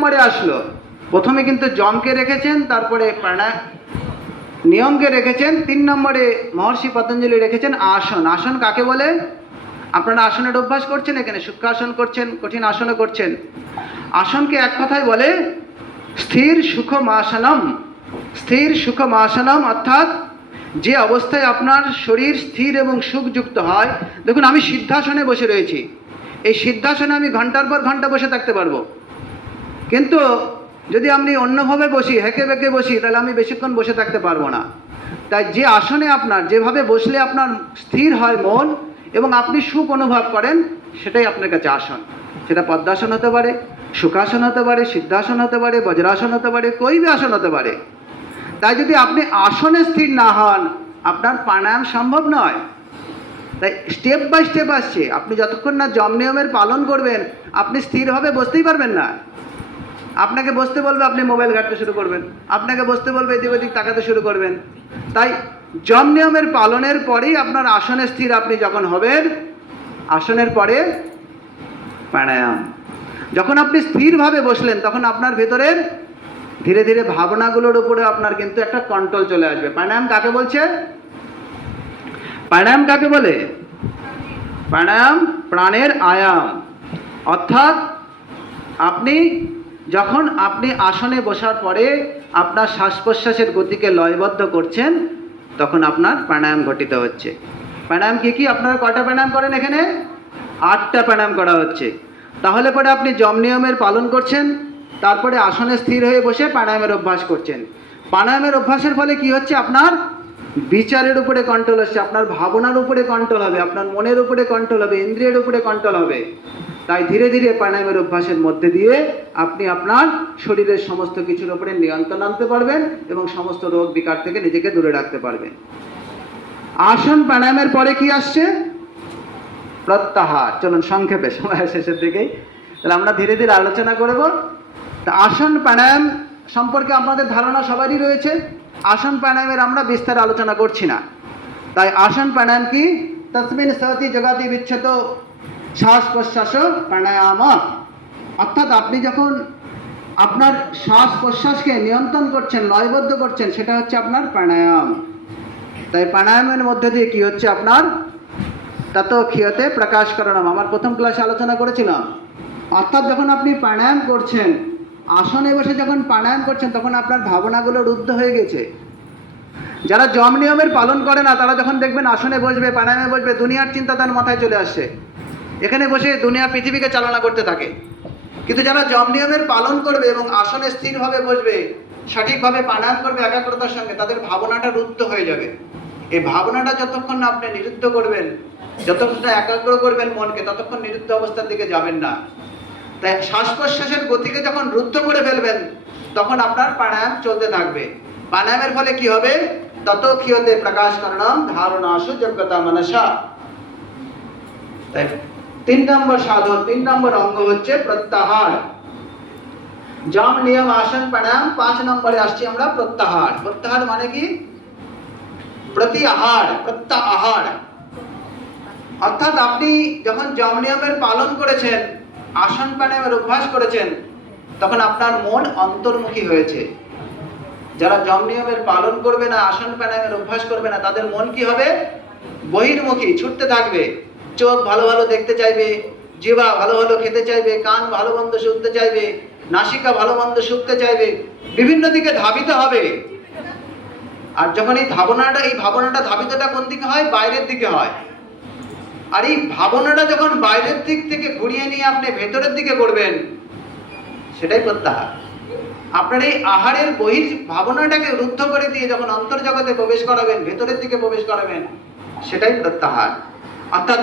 নম্বরে আসলো? প্রথমে কিন্তু যমকে রেখেছেন, তারপরে নিয়মকে রেখেছেন, 3 নম্বরে মহর্ষি পতঞ্জলি রেখেছেন আসন। আসন কাকে বলে? আপনারা আসনের অভ্যাস করছেন, এখানে সূক্ষ্মাসন করছেন, কঠিন আসনও করছেন। আসনকে এক কথায় বলে স্থির সুখমাসনম। স্থির সুখমাসনম অর্থাৎ যে অবস্থায় আপনার শরীর স্থির এবং সুখযুক্ত হয়। দেখুন, আমি সিদ্ধাসনে বসে রয়েছি, এই সিদ্ধাসনে আমি ঘন্টার পর ঘন্টা বসে থাকতে পারবো, কিন্তু যদি আমি অন্যভাবে বসি, হেঁকে বেঁকে বসি, তাহলে আমি বেশিক্ষণ বসে থাকতে পারবো না। তাই যে আসনে আপনার যেভাবে বসলে আপনার স্থির হয় মন এবং আপনি সুখ অনুভব করেন, সেটাই আপনার কাছে আসন। সেটা পদ্মাসন হতে পারে, সুখাসন হতে পারে, সিদ্ধাসন হতে পারে, বজ্রাসন হতে পারে, কৈবি আসন হতে পারে। তাই যদি আপনি আসনে স্থির না হন, আপনার প্রাণায়াম সম্ভব নয়। তাই স্টেপ বাই স্টেপ আসছে। আপনি যতক্ষণ না যম নিয়মের পালন করবেন, আপনি স্থিরভাবে বসতেই পারবেন না। আপনাকে বসতে বলবে, আপনি মোবাইল ঘাঁটতে শুরু করবেন। আপনাকে বসতে বলবে, এদিক ওদিক তাকাতে শুরু করবেন। তাই যম নিয়মের পালনের পরেই আপনার আসনে স্থির আপনি যখন হবেন, আসনের পরে প্রাণায়াম। যখন আপনি স্থিরভাবে বসলেন, তখন আপনার ভেতরের ধীরে ধীরে ভাবনাগুলোর উপরে আপনার কিন্তু একটা কন্ট্রোল চলে আসবে। প্রাণায়াম কাকে বলছে? প্রাণায়াম কাকে বলে? প্রাণায়াম প্রাণের আয়াম। অর্থাৎ যখন আপনি আসনে বসার পরে আপনার শ্বাস প্রশ্বাসের গতিকে লয়বদ্ধ করছেন, তখন আপনার প্রাণায়াম ঘটিত হচ্ছে। প্রাণায়াম কি আপনারা কয়টা প্রাণায়াম করেন এখানে? 8টা প্রাণায়াম করা হচ্ছে। তাহলে পরে আপনি যম নিয়মের পালন করছেন, তারপরে আসনে স্থির হয়ে বসে প্রাণায়ামের অভ্যাস করছেন। প্রাণায়ামের অভ্যাসের ফলে কি হচ্ছে? আপনার বিচারের উপরে কন্ট্রোল হচ্ছে, আপনার ভাবনার উপরে কন্ট্রোল হবে, আপনার মনের উপরে কন্ট্রোল হবে, ইন্দ্রিয়ের উপরে কন্ট্রোল হবে। তাই ধীরে ধীরে প্রাণায়ামের অভ্যাসের মধ্যে দিয়ে আপনি আপনার শরীরের সমস্ত কিছুর উপরে নিয়ন্ত্রণ আনতে পারবেন এবং সমস্ত রোগ বিকার থেকে নিজেকে দূরে রাখতে পারবেন। আসন প্রাণায়ামের পরে কি আসছে? প্রত্যাহার। চলুন সংক্ষেপে, সময় শেষের দিকেই, তাহলে আমরা ধীরে ধীরে আলোচনা করব। তা আসন প্রাণায়াম সম্পর্কে আপনাদের ধারণা সবারই রয়েছে। আসন প্রাণায়ামের আমরা বিস্তারে আলোচনা করছি না। তাই আসন প্রাণায়াম কি? তসমিন সতি জগাতি বিচ্ছেদ শ্বাস প্রশ্বাস প্রাণায়াম। অর্থাৎ আপনি যখন আপনার শ্বাস প্রশ্বাসকে নিয়ন্ত্রণ করছেন, লয়বদ্ধ করছেন, সেটা হচ্ছে আপনার প্রাণায়াম। তাই প্রাণায়ামের মধ্যে দিয়ে কি হচ্ছে? আপনার তত ক্ষিয়তে প্রকাশ করণম। আমার প্রথম ক্লাসে আলোচনা করেছিলাম। অর্থাৎ যখন আপনি প্রাণায়াম করছেন, আসনে বসে যখন প্রাণায়াম করছেন, তখন আপনার ভাবনাগুলো রুদ্ধ হয়ে গেছে। যারা যম নিয়মের পালন করে না, তারা যখন দেখবেন আসনে বসবে, প্রাণায়ামে বসবে, দুনিয়ার চিন্তা তার মাথায় চলে আসছে, এখানে বসে দুনিয়া পৃথিবীকে চালনা করতে থাকে। কিন্তু যারা যম নিয়মের পালন করবে এবং আসনে স্থিরভাবে বসবে, সঠিকভাবে প্রাণায়াম করবে একাগ্রতার সঙ্গে, তাদের ভাবনাটা রুদ্ধ হয়ে যাবে। এই ভাবনাটা যতক্ষণ না আপনি নিরুদ্ধ করবেন, যতক্ষণ না একাগ্র করবেন মনকে, ততক্ষণ নিরুদ্ধ অবস্থার দিকে যাবেন না। তাই শ্বাস প্রশ্বাসের গতিকে যখন রুদ্ধ করে ফেলবেন, তখন আপনার প্রাণায়াম চলতে থাকবে। প্রাণায়ামের ফলে কি হবে? তত ক্ষিয়তে প্রকাশ করণম ধারণাসু যোগ্যতা মনসা। তাই 3 নম্বর সাধন, 3 নম্বর অঙ্গ হচ্ছে প্রত্যাহার। যম নিয়ম আসন প্রাণায়াম। 5 নম্বরে আসছি আমরা প্রত্যাহার। প্রত্যাহার মানে কি? প্রত্যাহার, প্রত্যাহার। অর্থাৎ আপনি যখন যম নিয়মের পালন করেছেন, আসন প্রাণায়ামের অভ্যাস করেছেন, তখন আপনার মন অন্তর্মুখী হয়েছে। যারা যম নিয়মের পালন করবে না, আসন প্রাণায়ামের অভ্যাস করবে না, তাদের মন কি হবে? বহির্মুখী, ছুটতে থাকবে। চোখ ভালো ভালো দেখতে চাইবে, জিহ্বা ভালো ভালো খেতে চাইবে, কান ভালো মন্দ শুনতে চাইবে, নাসিকা ভালো মন্দ শুনতে চাইবে, বিভিন্ন দিকে ধাবিত হবে। আর যখন এই ভাবনাটা ধাবিতটা কোন দিকে হয়? বাইরের দিকে হয়। আর এই ভাবনাটা যখন বাইরের দিক থেকে ঘুরিয়ে নিয়ে আপনি ভেতরের দিকে করবেন, সেটাই প্রত্যাহার। আপনার এই আহারের বহির ভাবনাটাকে রুদ্ধ করে দিয়ে যখন অন্তর্জগতে প্রবেশ করাবেন, ভেতরের দিকে প্রবেশ করাবেন, সেটাই প্রত্যাহার। অর্থাৎ